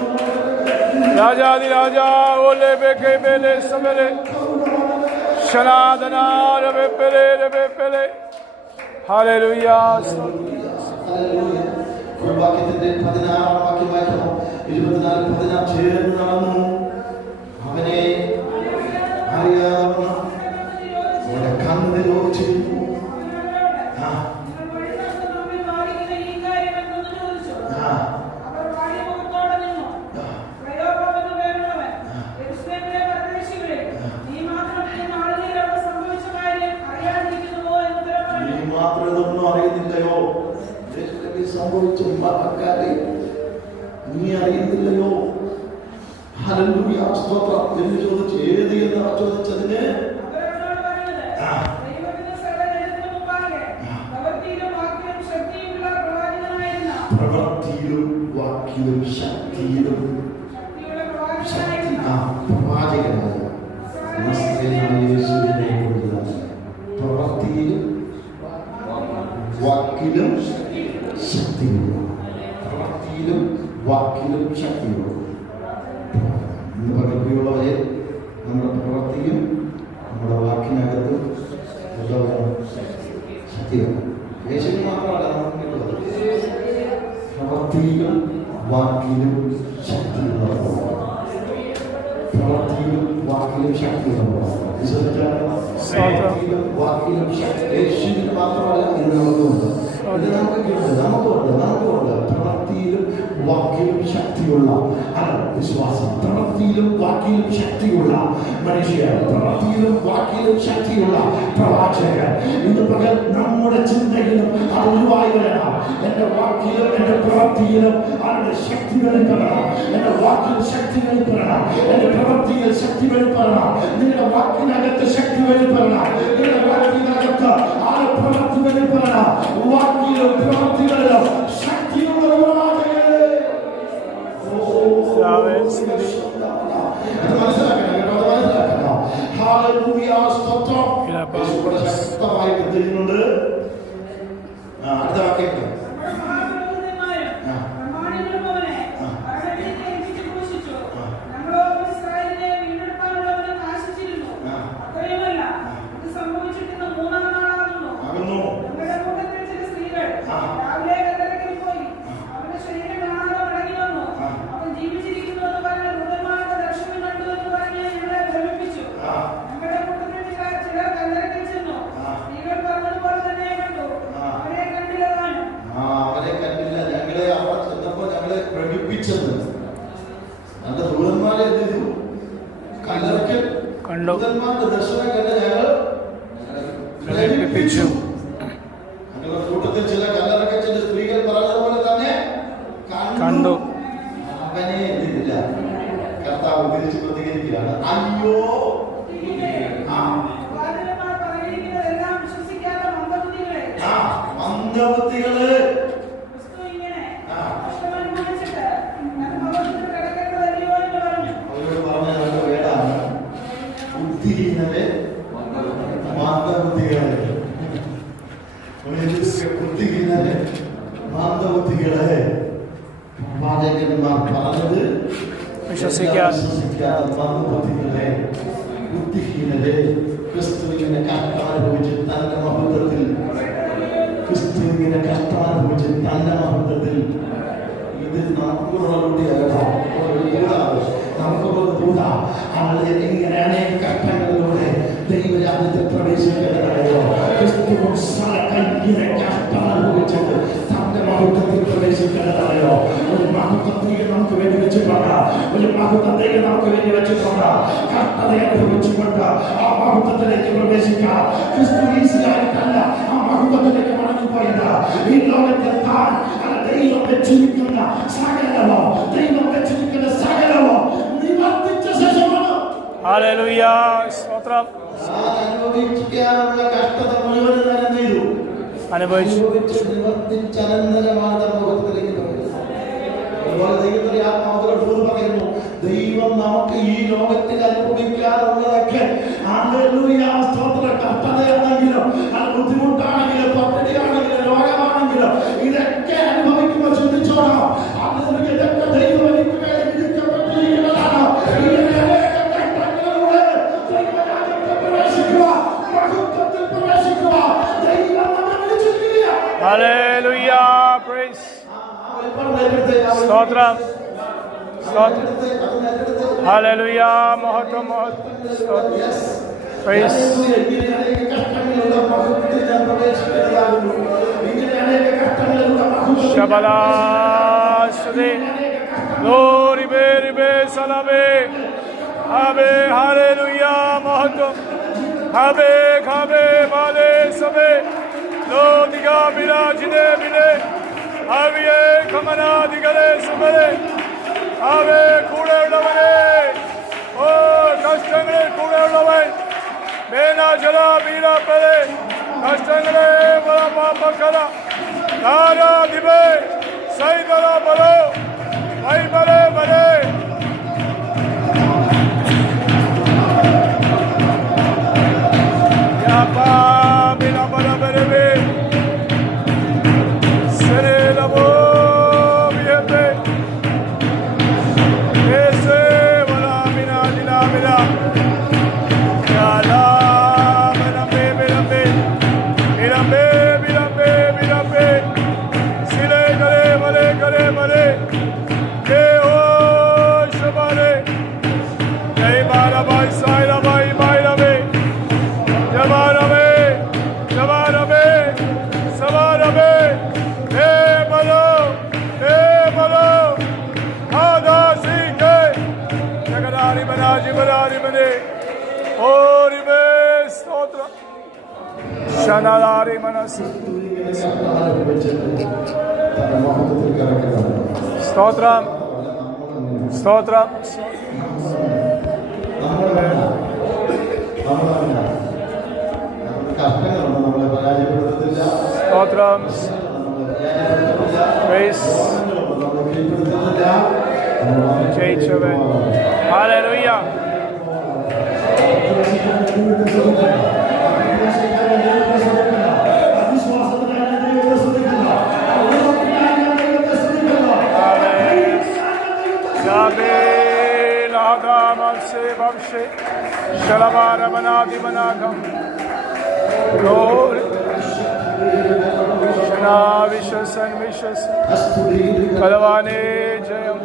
രാജാതി രാജാ ഓലെ ബെകെ ബെലെ സമലെ ശനാദന രബെപെലെ രബെപെലെ ഹല്ലേലൂയ. വാക്യത്തിന്റെ 16 വാക്യം വായിക്കണം. 24-16 ചേർന്ന് നടന്നു. അവനെ അറിയാവുന്ന കണ്ണിലോച്ചിരുന്നു. മാത്രം ഇതൊന്നും അറിയുന്നില്ലയോ? സംഭവിച്ച മക്കാരെ നീ അറിയുന്നില്ലയോ? ഹല്ലേലൂയ സ്തോത്രം എന്ന് ചോദിച്ചു. ഏത് എന്നാ ചോദിച്ചതിന് പ്രവൃത്തിയിലും വാക്കിലും ശക്തിയിലും പ്രവാചകനായ യേശുവിനെ കൊണ്ടുവന്നു. പ്രവൃത്തിയിലും വാക്കിലും ശക്തിയുള്ള, പ്രവൃത്തിയിലും വാക്കിലും ശക്തിയുള്ള. ഇന്ന് പകർത്തിയുള്ളവരെ നമ്മുടെ പ്രവൃത്തിയും നമ്മുടെ വാക്കിനകത്തും ശക്തിയാണ്. യേശുവിന് മാത്രമല്ല നമുക്ക് കിട്ടുന്നത്. പ്രവൃത്തിയിലും വാക്കിലും ശക്തിയുള്ളവർ, പ്രവൃത്തിയിലും വാക്കിലും ശക്തിയുള്ളവർ, വാക്കിലും ശക്തി. യേശുവിന് മാത്രമല്ല ഇന്ന് നമുക്കുണ്ട്. ഇത് നമുക്കുണ്ട്. പ്രവൃത്തിയിലും വാക്കിലും ശക്തിയുള്ള വിശ്വാസം, പ്രവൃത്തിയിലും വാക്കിലും ശക്തിയുള്ള മനുഷ്യർ, പ്രവൃത്തിയിലും വാക്കിലും ശക്തിയുള്ള പ്രവാചകർ. ഇന്ന് പകൽ നമ്മുടെ ചിന്തയിലും അത് ഉരുവായി വരണം. എന്റെ വാക്കിലും എന്റെ പ്രവൃത്തിയിലും അവരുടെ ശക്തി വെളിപ്പെടണം. എന്റെ വാക്കിൽ ശക്തി വെളിപ്പെടണം. എന്റെ പ്രവൃത്തിയിൽ ശക്തി വെളിപ്പെടണം. നിങ്ങളുടെ വാക്കിനകത്ത് ശക്തി വെളിപ്പെടണം. നിങ്ങളുടെ വാക്കിനകത്ത് ആ പ്രവൃത്തി വെളിപ്പെടണം. വാക്കിലും പ്രവൃത്തികളിലും ശക്തിയുള്ള മനസ്സിലാക്കണം. ഹല്ലേലൂയ സ്തോത്രം. ശക്തമായി ബന്ധിക്കുന്നുണ്ട്. അടുത്ത വാക്യം ദർശനം കണ്ട് ഞങ്ങൾ പ്രേരിപ്പിച്ചു. കൂട്ടത്തിൽ ചില കല്ലറൊക്കെ ചില സ്ത്രീകൾ പറഞ്ഞതുപോലെ തന്നെ കണ്ടു. അവനെ എന്തില്ല കർത്താവ് തിരിച്ച് പ്രതികരിക്കുകയാണ്. അയ്യോ മന്ദബുദ്ധികള്, മാന്ദബുദ്ധികളെ പ്രവാചകന്മാർ പറഞ്ഞത് വിശ്വസിക്കാതെ മാന്ദബുദ്ധികളെ, ബുദ്ധിഹീനരെ, ക്രിസ്തുവിനെ കഷ്ടമനുഭവിച്ച് തന്റെ മഹത്വത്തിൽ, ക്രിസ്തുവിനെ കഷ്ടമനുഭവിച്ച് തന്റെ മഹത്വത്തിൽ. ഇത് നമുക്കുള്ള ഇങ്ങനെ അനേക കഷ്ടങ്ങളിലൂടെ ദൈവരാജ്യത്തിൽ പ്രവേശിക്കുന്നതായോ ക്രിസ്തുവും ഇങ്ങനെ കഷ്ടമനുഭവിച്ചത് തന്റെ മഹത്വത്തിൽ പ്രവേശിക്കുന്നതായോ. ഒരു മഹത്വത്തെ നമുക്ക് വേണ്ടി വെച്ചിട്ടുണ്ട്. ഒരു മഹത്വത്തെ നമുക്ക് വേണ്ടി വെച്ചിട്ടുണ്ട്. കഷ്ടത അനുഭവിച്ചുകൊണ്ട് ആ മഹത്വത്തിലേക്ക് പ്രവേശിക്കാം. ക്രിസ്തു ഈസിയായിട്ടല്ല ആ മഹത്വത്തിലേക്ക് മടങ്ങിപ്പോയത്. ഈ ലോകത്തിൽ താൻ ദൈവം വെച്ചിരിക്കുന്ന സകലമോ, ദൈവം വെച്ചിരിക്കുന്ന സകലമോ നിവർത്തിച്ച ശേഷമാണ്. ഹല്ലേലൂയ സ്തോത്രം. അനുഭവിക്കാനുള്ള കഷ്ടത മുഴുവൻ അനുഭവിച്ചു നിവർത്തിച്ച അനന്തരമാണ് ലോകത്തിലേക്ക് പറയുന്നു. ദൈവം നമുക്ക് ഈ ലോകത്തിൽ അനുഭവിക്കാറുള്ളതൊക്കെ കഷ്ടതയാണെങ്കിലും അത് ബുദ്ധിമുട്ടാണെങ്കിലും പദ്ധതിയാണെങ്കിലും രോഗമാണെങ്കിലും ഇതൊക്കെ അനുഭവിക്കുമ്പോൾ ചിന്തിച്ചോളാം. ഇതൊക്കെ ദൈവം എനിക്ക് വിധിക്കപ്പെട്ടിരിക്കുന്നു. സ്തോത്രം സ്തോത്രം ഹല്ലേലൂയ മഹത്വം സ്തോത്രം price ശബലാസ്തുതി glory be salame habe hallelujah mahotvam habe male sabe lo diga birajine bile aviye kamana digale subale habe kude ullavane o kashtangale kude ullavan mena jala bira pare kashtangale bala papakala dara dibe saidala balo vai bale bale ya pa bila bala bere sere la bo biete ese wala mina dila bila ya la bilambe sile gale ke ho shabale jai bala bai saila bai bailame jabarame sabarame he balo hada sike jagadari bane ori be stotra shanalari manas സ്തോത്രം സ്തോത്രം സ്തോത്രം ജയിച്ചവൻ hallelujah Shalavara manadi managam glory Shana vishasan Kalavane jayam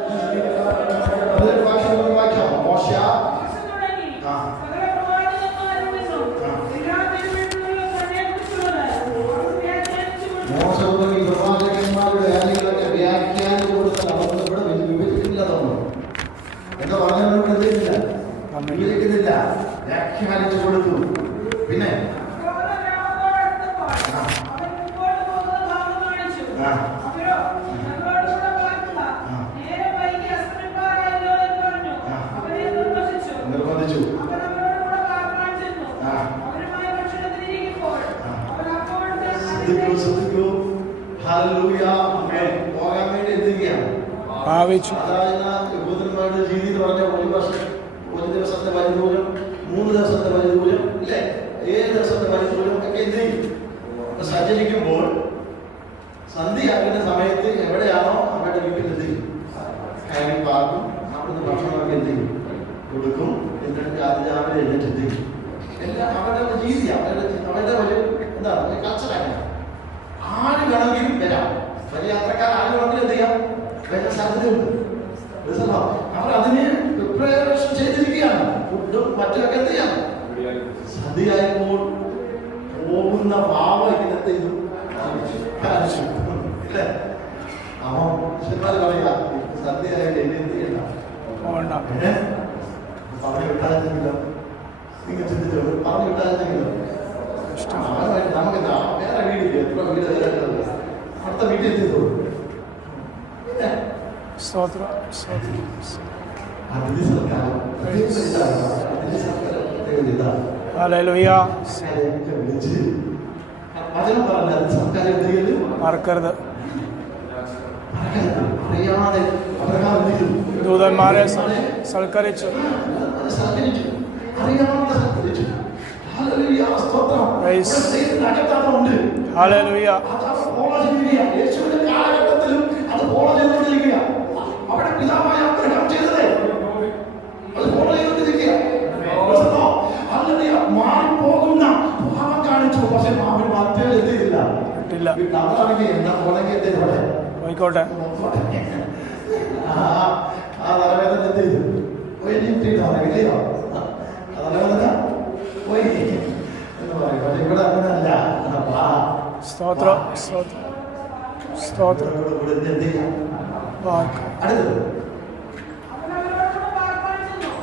വിവരിക്കുന്നില്ല വ്യാഖ്യാനിച്ചു കൊടുത്തു പിന്നെ നിർബന്ധിച്ചു ശ്രദ്ധിക്കൂ ഹല്ലേലൂയ പോകാൻ വേണ്ടി എത്തിക്കുകയാണ് യഹൂദന്മാരുടെ രീതി എന്ന് പറഞ്ഞാൽ ഒരു ദിവസത്തെ വഴിദൂരം 3 ദിവസത്തെ വഴിദൂരം ഇല്ലേ 7 ദിവസത്തെ വഴിദൂരം ഒക്കെ എന്ത് ചെയ്യും സഞ്ചരിക്കുമ്പോൾ സന്ധ്യയാകുന്ന സമയത്ത് എവിടെയാണോ അവരുടെ വീട്ടിൽ എന്ത് ചെയ്യും കയറി പാർക്കും അവിടുന്ന് ഭക്ഷണമൊക്കെ എന്ത് ചെയ്യും കൊടുക്കും എന്നിട്ട് അത് രാവിലെ എഴുന്നേറ്റ് എന്ത് ചെയ്യും എല്ലാം അവരുടെ രീതി അവരുടെ ഒരു എന്താണ് കൾച്ചറാണ് ആര് വേണമെങ്കിലും വരാം വലിയ യാത്രക്കാർ ആര് വേണമെങ്കിലും എന്ത് ചെയ്യാം വരാൻ സാധ്യതയുണ്ട് അവർ അതിന് പ്രിപ്പറേഷൻ ചെയ്തിരിക്കുകയാണ് ഫുഡും മറ്റൊക്കെ എന്ത് ചെയ്യാം സദ്യയായപ്പോൾ പോകുന്ന ഭാവം ഇങ്ങനത്തെ ഇത് ഇല്ലേ അവൻ പറയാ സദ്യയായിട്ട് എന്നെ എന്ത് ചെയ്യണ്ട പറഞ്ഞു വിട്ടായിരുന്നെങ്കിലോ നിങ്ങൾ ചിന്തിച്ചോ പറഞ്ഞു വിട്ടായിരുന്നെങ്കിലോ നമുക്കെന്താ വേറെ വീടില്ല എത്ര വീട് അടുത്ത വീട്ടിൽ എത്തിയതോ മറക്കരുത് ദൂതന്മാരെ സൽക്കരിച്ചു ഹല്ലേലൂയ അവിടെ പിതാവായ അബ്രഹാം ചെയ്തത് അത് ഫോളോ ചെയ്തുകൊണ്ടിരിക്കുക മാറിപ്പോകുന്ന ഭാവം കാണിച്ചു പക്ഷെ അവൻ മറ്റേ എത്തിയില്ല അതാണെങ്കിൽ എന്താ പോണെങ്കിൽ ആയിക്കോട്ടെ. ആ തലവേദന എന്ത് ചെയ്തു? പോയി ഇല്ലയോ? ആ തലവേദന പോയി എന്ന് പറയും. പക്ഷെ ഇവിടെ അങ്ങനല്ല. സ്തോത്രം സ്തോത്രം സ്തോത്രം. എന്ത് ചെയ്യാം? അടുത്തത്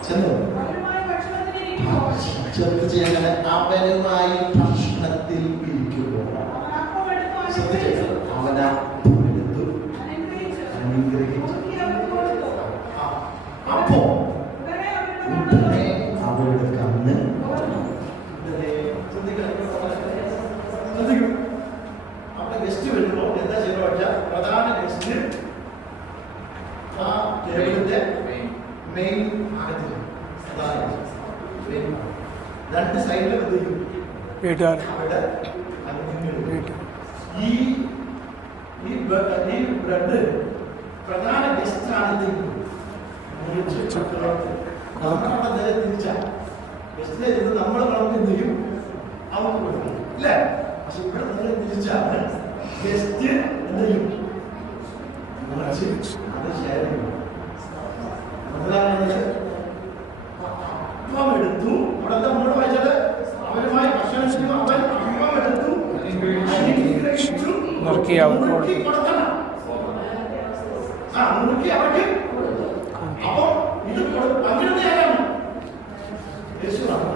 ചെന്നു ചെറുത്ത് ചെയ്യങ്ങനെ അവനുമായി ഭക്ഷണത്തിൽ ഇരിക്കുമ്പോൾ അവനാ എടുത്തു അപ്പോ ഉടനെ അവരുടെ കണ്ണ് അവിടെ ഗസ്റ്റ് വരുമ്പോ എന്താ ചെയ്യുന്ന വെച്ചാൽ പ്രധാന ഗസ്റ്റ് ആ ടേബിളിന്റെ മെയിൻ ആകത്തിൽ രണ്ട് സൈഡിലും എന്ത് ചെയ്യും? വീട്ടുകാർ അവിടെ ഈ ബ്രെഡ് പ്രധാന ഗസ്റ്റ് ആണ് നേരെ തിരിച്ച ഗസ്റ്റിനെ ഇത് നമ്മൾ വളർന്നു എന്ത് ചെയ്യും? അവർക്ക് കൊടുക്കും അല്ലേ? പക്ഷെ ഇവിടെ നേരെ തിരിച്ചാണ് ഗസ്റ്റ് എന്ത് ചെയ്യും? അത് ഷെയർ ചെയ്യും. അപ്പം എടുത്തു. അവിടെ എന്താ മുന്നോട്ട് വായിച്ചത്? അവരുമായി ഭക്ഷണം അവൻ അപ്പം എടുത്തു നുറുക്കി അവർക്ക് കൊടുത്തു. നുറുക്കി അവർക്ക്. അപ്പൊ ഇത് പങ്കിടുന്ന ആരാണ്? യേശുവാണ്.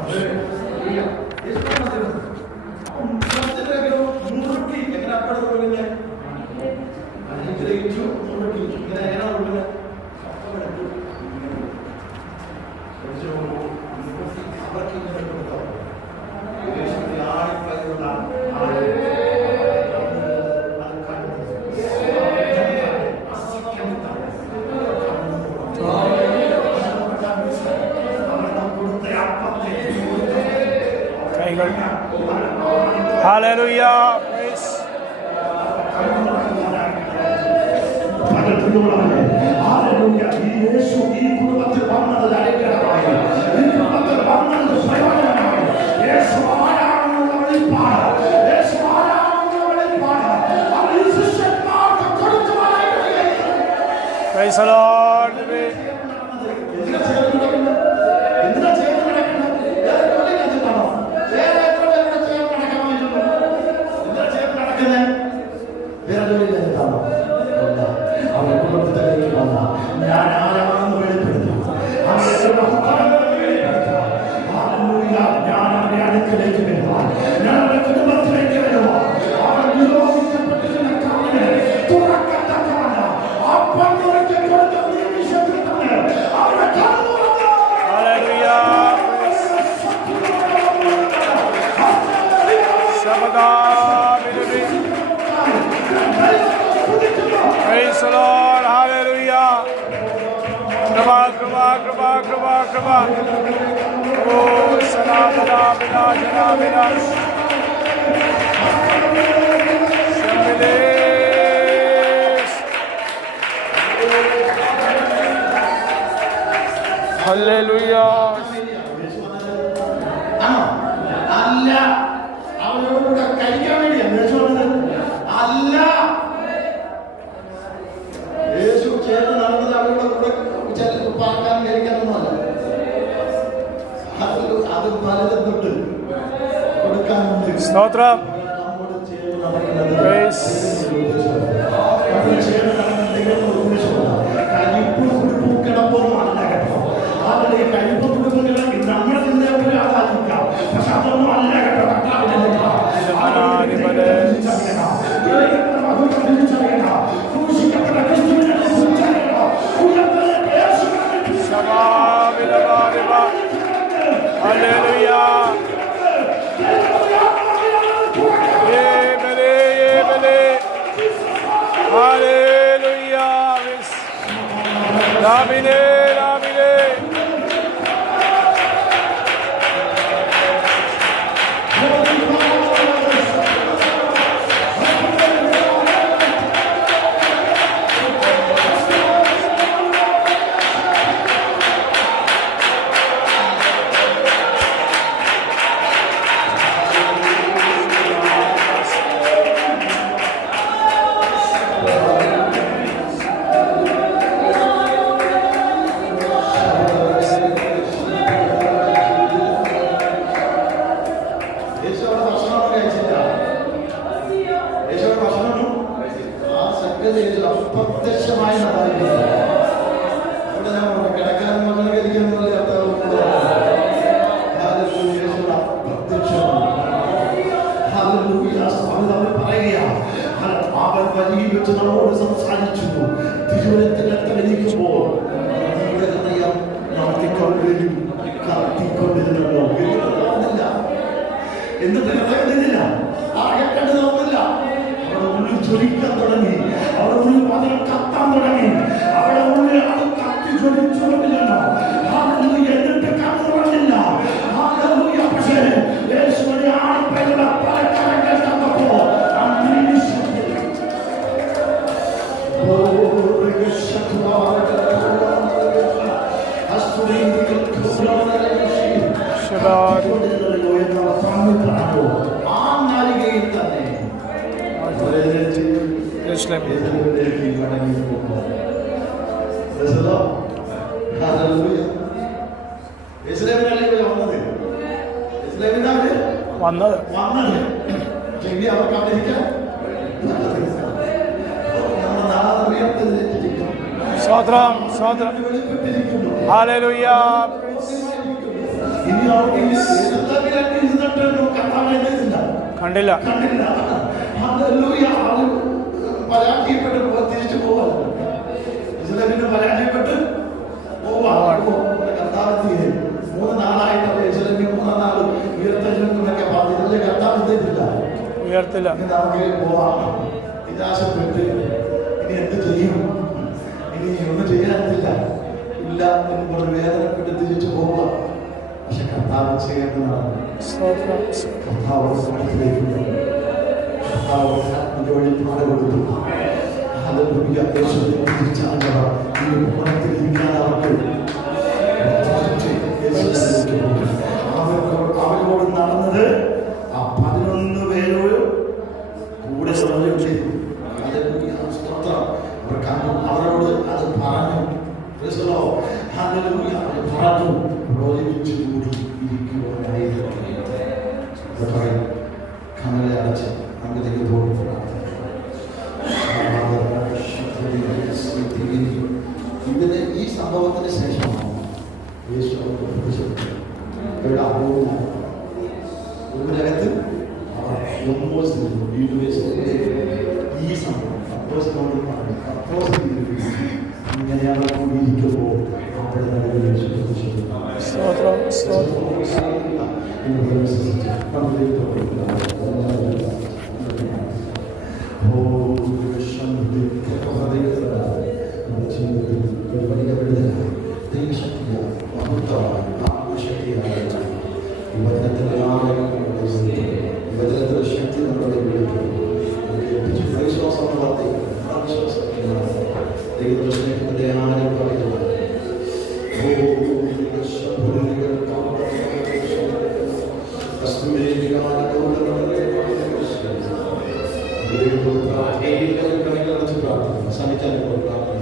നുറുക്കി എങ്ങനെ അപ്പഴത് കൊടുക്കുന്നത്? അനുഗ്രഹിച്ചു നുറുക്കി. ഇങ്ങനെ എങ്ങനെയാണ് കൊടുക്കുന്നത്? അപ്പം എടുത്തു അവർക്ക് ഇങ്ങനെ കൊടുക്കാം. ആണിപ്പയുള്ള കൈകൾ. ഹല്ലേലൂയ. പ്രൈസ്. ഹല്ലേലൂയ. ഈ യേശു ഈ കുടുംബത്തിൽ വന്നത് അനുഗ്രഹമായി. ഈ കുടുംബത്തിൽ വന്നത് പ്രയോജനമായി. യേശു ആരാണെന്നുള്ള വെളിപ്പാട്, യേശു ആരാണെന്നുള്ള വെളിപ്പാട് അവർ ഈ ശിഷ്യന്മാർക്ക് കൊടുക്കുവാനായി. Praise the Lord. ഞാൻ ആരാണെന്ന് വെളിപ്പെടുത്തും. ഞാൻ അവരുടെ അടുക്കലേക്ക് വരുവാൻ, ഞാൻ അവരുടെ കുടുംബത്തിലേക്ക് വരുവാൻ, അവർ നിരോധിക്കപ്പെട്ടിരുന്ന കണ്ണിനെ തുറക്കത്തക്കവണ്ണം അപ്പം നുറുക്കി കൊടുത്ത നിമിഷത്തിൽ തന്നെ അവരുടെ കണ്ണ് തുറന്നു. Praise the Lord. Hallelujah. Kraba, kraba, kraba, kraba, kraba. Oh, salam, salam, salam, salam. Shamilis. Hallelujah. അല്ല, അവരോടുകൂടെ കഴിക്കാൻ വേണ്ടിയാണ് യേശു വന്നത്. അല്ല, യേശു ചേർന്ന് നടന്നത് അവരുടെ കൂടെ പാർക്കാൻ കഴിക്കാനൊന്നുമല്ല. അത് പലതും തൊട്ട് കൊടുക്കാനുണ്ട്. സ്തോത്രം. നമ്മോട് ചേർന്ന് നടക്കുന്നത് കഴിപ്പും കുടുംബവും കിടപ്പൊന്നും അല്ല കേട്ടോ. അതിലെ കഴിപ്പും കുടുംബങ്ങളെങ്കിൽ നമ്മുടെ ചിന്തയെ പോലെ ആരാധിക്കാം. പക്ഷെ അതൊന്നും അല്ല കേട്ടോ. Hallelujah. Hallelujah. Ramine, Ramine. ഭക്ഷണമൊന്നും കഴിച്ചില്ല. യേശുവിടെ ഭക്ഷണമൊന്നും ആ സകല യേശു അപ്രത്യക്ഷമായി നടന്നില്ല. അവിടെ ഞാൻ പറഞ്ഞു കിടക്കാനും ഭക്ഷണം കഴിക്കാനുള്ള അവൻ വഴിയിൽ വെച്ച് നമ്മളോട് സംസാരിച്ചു. തിരുവനന്തപുരത്തിലേക്കുമ്പോൾ നമ്മുടെ ഹൃദയം കത്തിക്കൊണ്ടിരുന്നല്ലോ. എന്നിട്ട് ഹൃദയത്തില്ല, ആകെക്കണ്ട് തോന്നില്ല. അവിടെ ഉള്ളിൽ ജ്വലിക്കാൻ തുടങ്ങി, അവിടെ ഉള്ളിൽ പതിനെ കത്താൻ തുടങ്ങി, അവിടെ ഉള്ളിൽ അത് കത്തി ജ്വലിച്ചുകൊണ്ടിരുന്നു. എന്നിട്ട് കത്തുന്നില്ല. പക്ഷേ യേശുവിനെ ആൾക്കാരുടെ പല കരങ്ങൾ കണ്ടപ്പോ വന്നത് അവർക്ക് അമേരിക്കാൻ സ്വതന്ത്രം സ്വതന്ത്രം. ഹല്ലേലൂയ. കണ്ടില്ല പരാജയപ്പെട്ട് തിരിച്ചു പോവാൻ പരാജയപ്പെട്ട് പോവാൻ 3 നാളായിട്ട് മൂന്നാം നാൾ ഉയർത്തലിനൊക്കെ പറഞ്ഞില്ല. കർത്താവ് ചെയ്തില്ല, ഉയർത്തില്ല. നമുക്ക് പോവാം. നിരാശപ്പെട്ട് ഇനി എന്ത് ചെയ്യും, ഇനി ഒന്നും ചെയ്യാനില്ല ഇല്ല എന്ന് പറഞ്ഞ് വേദനപ്പെട്ട് തിരിച്ചു പോവുക. പക്ഷെ കർത്താവ് ചെയ്യേണ്ടതാണ്. കർത്താവ് സമയത്തിലേക്ക് കർത്താവ് ജോലി പാട് കൊടുത്തു. അവരോട് നടന്നത് ആ 11 പേരോട് കൂടെ അവരോട് അത് പറഞ്ഞു. പറഞ്ഞു ഒരുമിച്ച് കൂടി ഇരിക്കുവാനായിരുന്നു. കണ്ണുകളെ അടച്ച് നമുക്ക് ദൈവത്തോട് ഇതിന് ഈ സംഭവത്തിന് ശേഷമാണ് യേശു ഇവിടെ ഒരകത്ത് ഈ സംഭവം ഇങ്ങനെ അവർ കൂടിയിരിക്കുമ്പോൾ Sampai